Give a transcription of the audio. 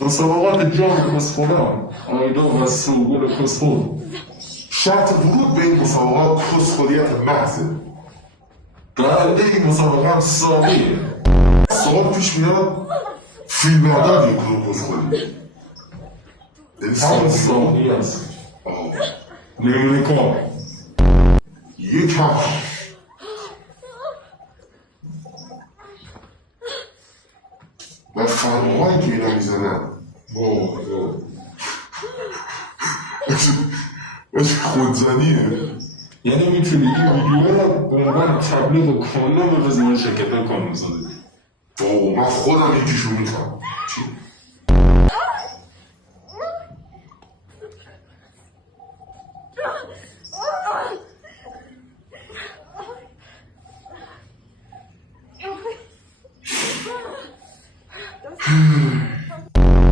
مسابقات جام کسخوران آیدا و سوگل کسخور. شرط ورود به این مسابقات کسخوریت محضه. قاعده این مسابقه هم ساقیه. سوال پیش میاد فیلم بردار یک کدوم کسخوری یعنی همون سوال ساقی هست. نمونه کار یک هم و فرماهایی که اینا میزنن باشه خودزنیه. یعنی میتونی این ویدیو رو به عنوان تبلیغ کالا به وزیر شرکت کامل سازی. من خودم یکیشو میکنم. چی؟